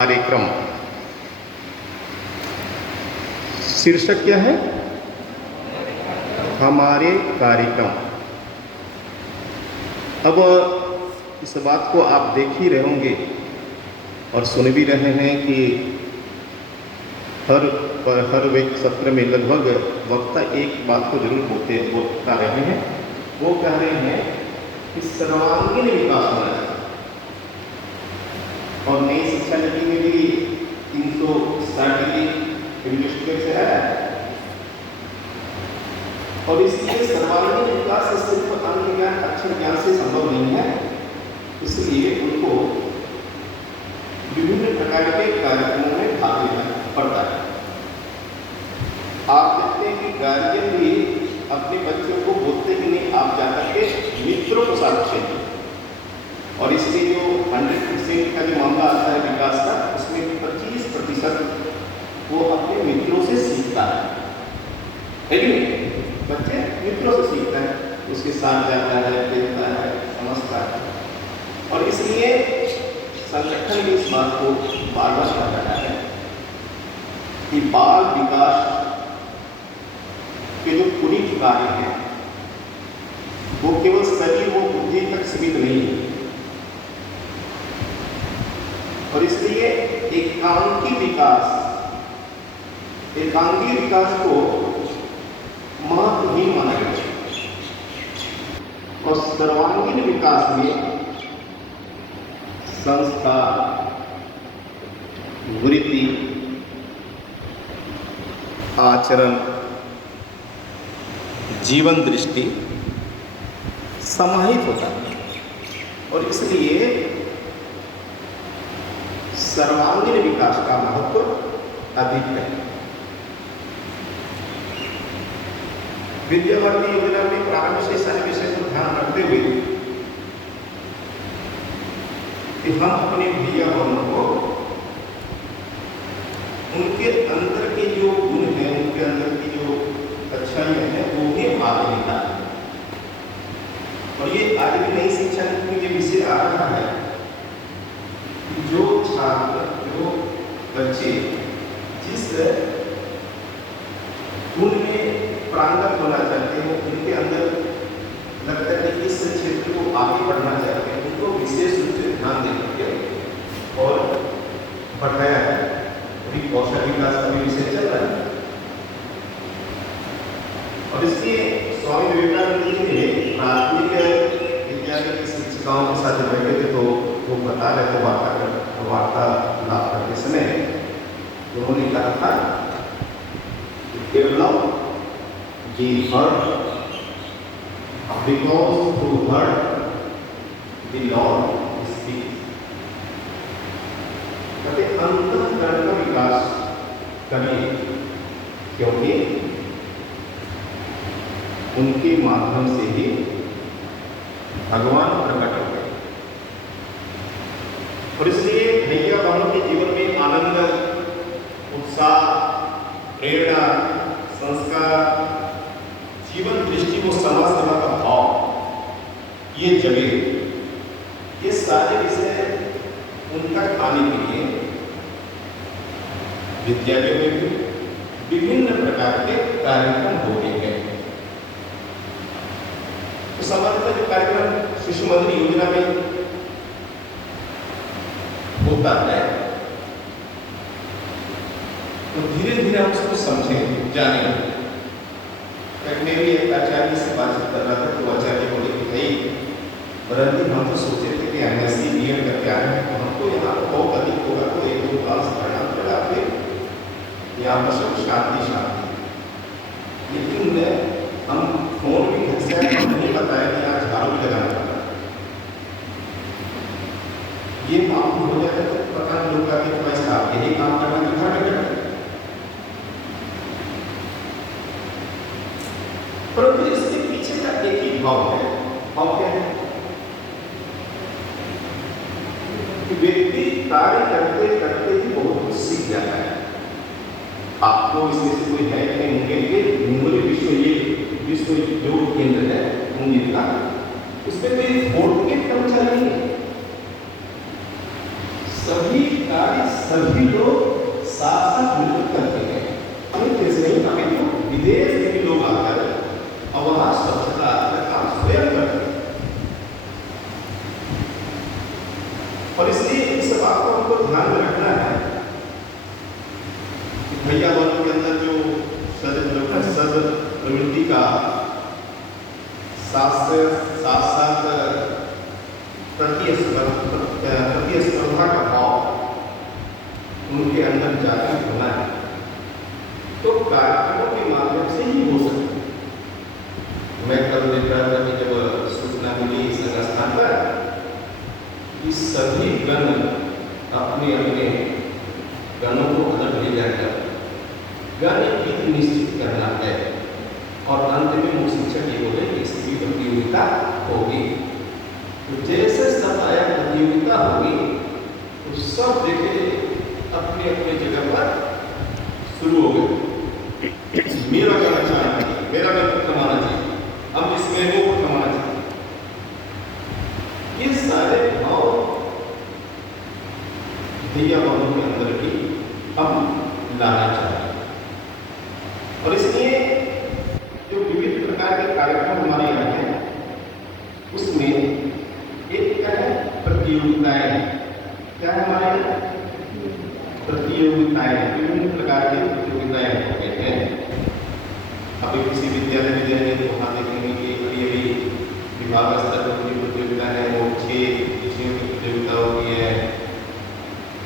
कार्यक्रम शीर्षक क्या है? हमारे कार्यक्रम। अब इस बात को आप देख ही रहे होंगे और सुन भी रहे हैं कि हर एक सत्र में लगभग वक्ता एक बात को जरूर बोलता रहे हैं। वो कह रहे हैं कि सर्वांगीण विकास होना चाहिए और नई शिक्षा नीति में भी 360 डिग्री से आया है। और इसलिए सर्वांगीण विकास सिर्फ अंक ज्ञान अक्षर ज्ञान से संभव नहीं है, इसलिए उनको विभिन्न प्रकार के कार्यक्रमों में भाग लेना पड़ता है। आप देखते हैं कि गार्जियन भी अपने बच्चों को बोलते कि नहीं आप जाकर के मित्रों के साथ खेलिए, और इसलिए जो 100% का जो मामला आता है विकास का, उसमें 25% वो अपने मित्रों से सीखता है कि नहीं? बच्चे मित्रों से सीखता है, उसके साथ जाता है, खेलता है, समझता है। और इसलिए संगठन भी इस बात को बार बार कह रहा है कि बाल विकास के जो पूरी कार्य हैं वो केवल शरीर व बुद्धि तक सीमित नहीं है, और इसलिए एकांगी विकास को महत्वहीन माना गया और सर्वांगीण विकास में संस्कार, वृत्ति, आचरण, जीवन दृष्टि समाहित होता है। और इसलिए सर्वांगीण विकास का महत्व अधिक है। विद्यावादी योजना में प्रारंभ से सारे विषय को ध्यान रखते हुए कि हम अपने भैया बहनों को उनके अंदर के जो गुण हैं, उनके अंदर की जो अच्छाइयाँ हैं, उन्हें आगे निकालें। और ये आज भी नई शिक्षा नीति में ये विषय आ रहा है, जो छात्र, जो बच्चे जिस गुण में प्रांगत होना चाहते हैं, उनके अंदर लगता है कि इस क्षेत्र को आगे बढ़ना चाहते हैं, उनको विशेष रूप से ध्यान देकर और बढ़ाया है। अभी कौशल विकास का भी विषय चल रहा है। और इसलिए स्वामी विवेकानंद जी ने प्राथमिक विद्यालय की शिक्षिकाओं के साथ बैठे थे, तो वो बता रहे थे वार्तालाप करते समय उन्होंने कहा था develop the heart because through heart the Lord speaks। कहते अंतःकरण का विकास करिए, क्योंकि उनके माध्यम से ही भगवान प्रकट हो गए। और इसलिए भैया बहनों के जीवन में आनंद, उत्साह, प्रेरणा, संस्कार, जीवन दृष्टि को समाज सेवा का भाव ये जगे, ये सारे विषय उन तक आने के लिए विद्यालयों में भी विभिन्न प्रकार के कार्यक्रम होते हैं। तो सामान्यतः जो कार्यक्रम शिशु मंदिर योजना में होता है, तो धीरे धीरे हम उसको समझें, जानें। मैं भी एक आचार्य से बातचीत कर रहा था, तो आचार्य बोले कि भाई परंतु हम तो सोचे थे कि MSc BEd करके आए हैं, तो हमको यहाँ बहुत अधिक होगा, तो 1-2 साल से परिणाम पड़ा, फिर यहाँ पर सब शांति। लेकिन हम फोन भी घर से नहीं बताया कि यहाँ झाड़ू लगाना पड़ा, ये काम हो जाता है तो पता नहीं लोग आके पैसा यही काम करना है, घर बैठे। परंतु इसके पीछे का एक ही भाव है। भाव क्या है? कि व्यक्ति कार्य करते करते ही बहुत कुछ सीख जाता है। आपको इसमें से कोई है कि नहीं, उनके मेमोरी विश्व जो केंद्र है उनके का, उसमें कोई फोड़ के कर्मचारी नहीं है, सभी कार्य सभी लोग साथ साथ मिलकर करते हैं। अपने देश में हमें तो विदेश से भी लोग आकर और वहाँ स्वच्छता का काम स्वयं करते हैं। और इसलिए इस बात को हमको ध्यान में रखना है कि भैया वालों के अंदर जो सद प्रवृत्ति का साथ साथ प्रतिस्पर्धा का भाव उनके अंदर जागृत होना है, तो कार्यक्रमों के माध्यम से ही हो सकता है। मैं कल देख रहा था कि जब सूचना मिली संघ स्थान पर कि सभी गण अपने अपने गणों को अलग ले जाकर गण की निश्चित करना है, और अंत में मुख्य शिक्षक ये बोले कि इसकी प्रतियोगिता होगी। तो जैसे सताया प्रतियोगिता होगी तो सब देखे अपने अपने जगह पर शुरू हो गए। मेरा करना चाहिए, मेरा कर कमाना चाहिए, अब इसमें वो कमाना चाहिए। ये सारे भाव भैया बहनों के अंदर भी हम लाना चाहिए। और इसलिए जो विविध प्रकार के कार्यक्रम हमारे यहाँ हैं उसमें एक क्या है, प्रतियोगिताएं। क्या है हमारे यहाँ? प्रतियोगिताएं, विभिन्न प्रकार की प्रतियोगिताएं होते हैं। अभी किसी विद्यालय में जाएंगे तो वहाँ देखेंगे कि अभी विभाग स्तर पर जो प्रतियोगिता है वो 6 विषयों की प्रतियोगिता होती है।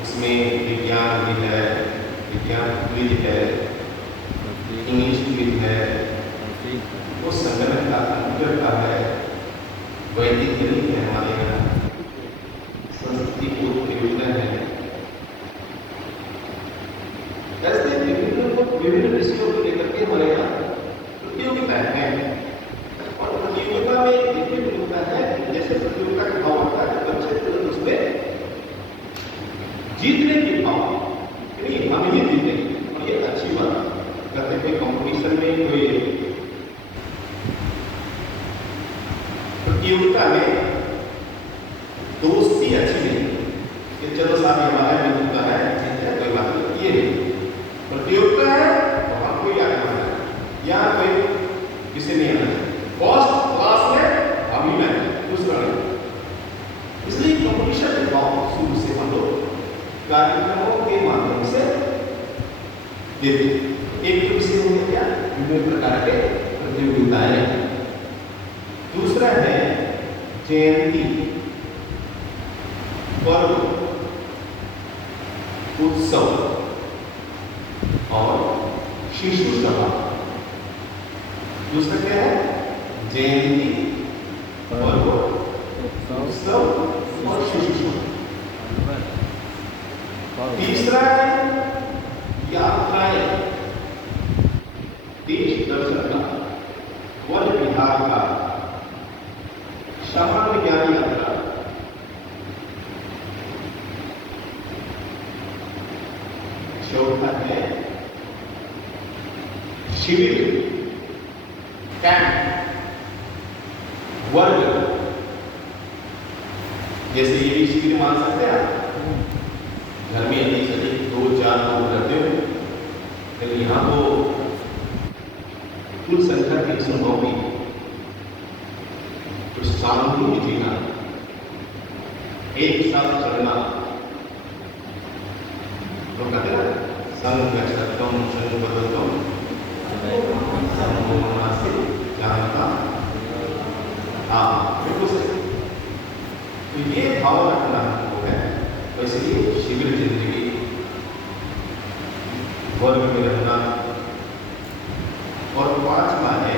उसमें विज्ञान भी है, विज्ञान क्विज है, इंग्लिश क्विज है, वो संगणक का, कंप्यूटर का है, वैदिक गणित है, हमारे यहाँ संस्कृति की प्रतियोगिता है। ऐसे विभिन्न विषयों को लेकर के हमारे यहाँ प्रतियोगिताएं हैं। और प्रतियोगिता में देखिए होता है, जैसे प्रतियोगिता का भाव होता है बच्चे तुरंत उसमें जीतने के भाव, हम ही जीतेंगे, और ये अच्छी बात है। कहते कोई कंपटीशन में, कोई प्रतियोगिता में दोस्ती अच्छी नहीं कि चलो साथ हमारा मिलता है, ठीक है, कोई बात नहीं। ये प्रतियोगिता है तो हम कोई आगे बढ़ना है, यहाँ कोई किसी नहीं आना चाहिए, फर्स्ट क्लास में हम ही मैं, दूसरा नहीं। इसलिए कंपटीशन के भाव शुरू से हम लोग कार्यक्रमों के माध्यम से देते। एक तो विषय होंगे क्या, विभिन्न प्रकार के प्रतियोगिताएं। दूसरा है जयंती, पर्व, उत्सव और शिशु सभा। दूसरा क्या है, जयंती, पर्व, उत्सव और शिशु सभा। तीसरा है यात्राएं, देश दर्शन का, वन विहार का, सामान्य ज्ञान यात्रा। चौथा है शिविर, कैंप, वर्ग। जैसे ये भी शिविर मान सकते हैं आप, घर में यदि सभी 2-4 लोग रहते हो, लेकिन यहाँ तो कुल संख्या 309 की, तो शांति में जीना, एक साथ चलना, तो कहते हैं संग गच्छतम संग बदतम संगोमना से जानता। हाँ बिल्कुल सही। तो ये भाव रखना हमको है। तो इसलिए शिविर जिंदगी, वर्ग में रहना। और 5वां है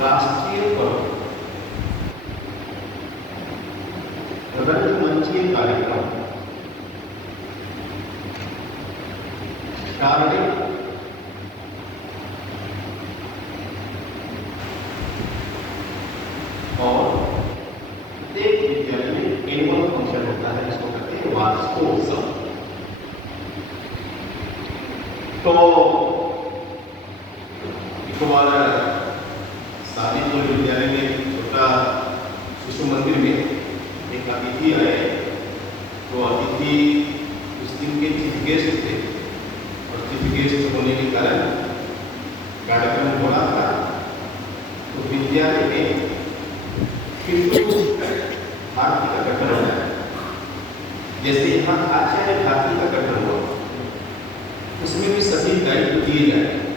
राष्ट्रीय पर्व, रंगमंचीय कार्यक्रम, शारीरिक और प्रत्येक विद्यालय में एनुअल फंक्शन होता है, जिसको कहते हैं वार्षिकोत्सव। तो एक बार सारी विद्यालय में छोटा शिशु मंदिर में अतिथि आए, तो अतिथि उस दिन के चीफ गेस्ट थे और चीफ गेस्ट होने के कारण कार्यक्रम हो रहा था। तो विद्यालय में हिंदू भारती का गठन होता है, जैसे यहाँ आचार्य भारती का गठन हुआ, उसमें भी सभी दायित्व दिए जाते हैं।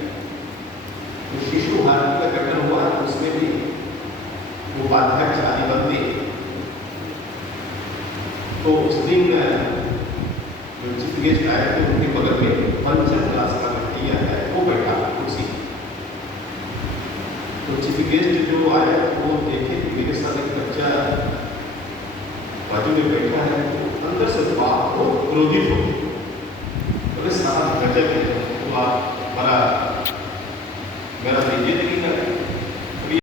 तो शिशु भारती का गठन हुआ, उसमें भी उपाध्यक्ष आदि बनते। तो उस दिन जो चीफ गेस्ट आए थे उनके बगल में पंचम क्लास का व्यक्ति आता है, वो बैठा कुर्सी। तो चीफ गेस्ट जो आया वो देखे कि मेरे साथ एक बच्चा बाजू में बैठा है, तो अंदर से बाप को क्रोधित हो,